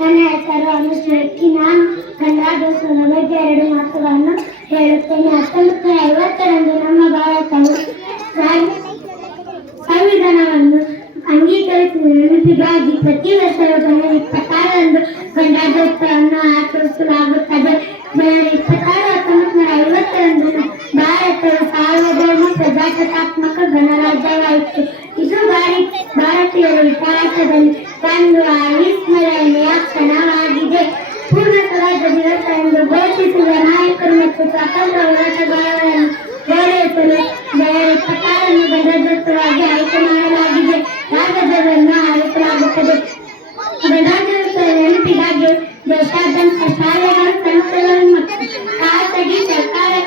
ನನ್ನ ಹೆಸರು ಅನುಶ್ರೀ. ನಾನು ಗಣರಾಜ್ಯೋತ್ಸವದ ಬಗ್ಗೆ 2 ಮಾತುಗಳನ್ನು ಹೇಳುತ್ತೇನೆ. 1950ರಂದು ನಮ್ಮ ಭಾರತವು ಸಂವಿಧಾನವನ್ನು ಅಂಗೀಕರಿಸಿದ ನೆನಪಿಗಾಗಿ ಪ್ರತಿ ವರ್ಷ ಜನವರಿ 26ರಂದು ಗಣರಾಜ್ಯೋತ್ಸವವನ್ನು ಆಚರಿಸಲಾಗುತ್ತದೆ. ಜನವರಿ 26, 1950ರಂದು ಭಾರತವು ಸಾರ್ವಭೌಮ ಪ್ರಜಾಸತ್ತಾತ್ಮಕ ಗಣರಾಜ್ಯವಾಯಿತು. ಇದು ಭಾರತೀಯರ ಇತಿಹಾಸದಲ್ಲಿ ಒಂದು ಅವಿಸ್ಮರಣೀಯ ಕ್ಷಣವಾಗಿದೆ. ಪೂರ್ಣ ಸ್ವರಾಜ್ಯ ದಿವಸ ಎಂದು ಘೋಷಿಸಿದ ನಾಯಕರು ಮತ್ತು ಸ್ವಾತಂತ್ರ್ಯ ಹೋರಾಟಗಾರರನ್ನು ಗೌರವಿಸಲು ಜನವರಿ 26ರಂದು ಗಣರಾಜ್ಯೋತ್ಸವವಾಗಿ ಆಯ್ಕೆ ಮಾಡಲಾಗಿದೆ. ರಾಜ್ಯವನ್ನು ಆಚರಿಸಲಾಗುತ್ತದೆ. ಗಣರಾಜ್ಯೋತ್ಸವದ ನೆನಪಿಗಾಗಿ ದೇಶಾದ್ಯಂತ ಶಾಲೆಗಳು, ಸಂಸ್ಥೆಗಳು ಮತ್ತು ಖಾಸಗಿ ಸರ್ಕಾರಿ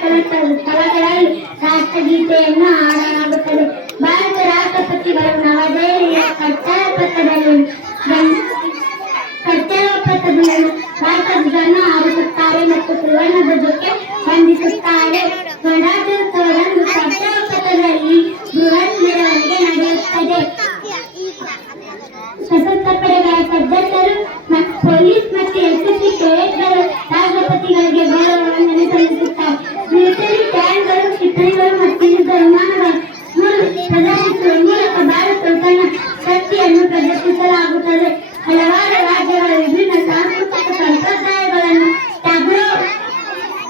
ಸ್ಥಳಗಳಲ್ಲಿ ರಾಷ್ಟ್ರಗೀತೆಯನ್ನು ಹಾಡಲಾಗುತ್ತದೆ. ಭಾರತ ರಾಷ್ಟ್ರಪತಿಗಳು ನವದೆಹಲಿಯ ಕರ್ತವ್ಯ ಪಥದಲ್ಲಿ ರಾಷ್ಟ್ರಧ್ವಜವನ್ನು ಹಾರಿಸುತ್ತಾರೆ ಮತ್ತು ತ್ರಿವರ್ಣ ಧ್ವಜಕ್ಕೆ ವಂದಿಸುತ್ತಾರೆ. ಗಣರಾಜ್ಯೋತ್ಸವದಂದು ಕರ್ತವ್ಯ ಪಥದಲ್ಲಿ ಬೃಹತ್ ಮೆರವಣಿಗೆ ನಡೆಯುತ್ತದೆ. ಸಶಸ್ತ್ರ ಪಡೆಗಳ ಸದಸ್ಯರು, ಪೊಲೀಸ್ ಮತ್ತು ಎಸ್ಎಸ್ಸಿ ಕೆಡೆಟ್ಗಳು ರಾಷ್ಟ್ರಪತಿಗಳಿಗೆ ಗೌರವ ವಂದನೆ ಸಲ್ಲಿಸುತ್ತಾರೆ. ಮಿಲಿಟರಿ ಟ್ಯಾಂಕ್ಗಳು, ಕ್ಷಿಪಣಿಗಳು ಮತ್ತು ಯುದ್ಧ ವಿಮಾನಗಳನ್ನು ಪ್ರದರ್ಶಿಸುವ ಮೂಲಕ ಭಾರತವು ತನ್ನ ಶಕ್ತಿಯನ್ನು ಪ್ರದರ್ಶಿಸಲಾಗುತ್ತದೆ. ಹಲವಾರು ರಾಜ್ಯಗಳ ವಿಭಿನ್ನ ಸಾಂಸ್ಕೃತಿಕ ಸಂಪ್ರದಾಯಗಳನ್ನು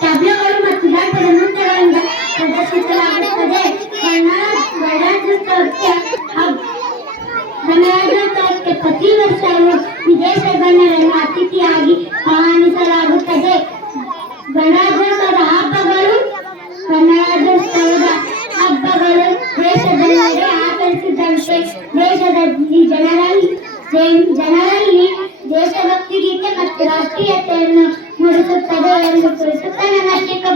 ಟ್ಯಾಬ್ಲೋಗಳು ಮತ್ತು ಜಾನಪದ ನೃತ್ಯಗಳಿಂದ ಪ್ರದರ್ಶಿಸಲಾಗುತ್ತದೆ. ಗಣರಾಜ್ಯೋತ್ಸವಕ್ಕೆ ಪ್ರತಿ ವರ್ಷವೂ ವಿದೇಶ ಗಣ್ಯರನ್ನು ಅತಿಥಿಯಾಗಿ ಆಹ್ವಾನಿಸಲಾಗುತ್ತದೆ. ಗಣರಾಜ್ಯೋತ್ಸವದ ಹಬ್ಬಗಳು ದೇಶದೆಲ್ಲೆಡೆ ಆಚರಿಸಿದಂತೆ ಜನರಲ್ಲಿ ದೇಶಭಕ್ತಿ ಗೀತೆ ಮತ್ತು ರಾಷ್ಟ್ರೀಯತೆಯನ್ನು ಮೂಡಿಸುತ್ತದೆ ಎಂದು ತಿಳಿಸುತ್ತಾ ನನ್ನ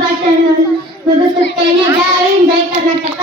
ಭಾಷೆಯನ್ನು ಮುಗಿಸುತ್ತೇನೆ. ಜೈ ಹಿಂದ್, ಜೈ ಕರ್ನಾಟಕ.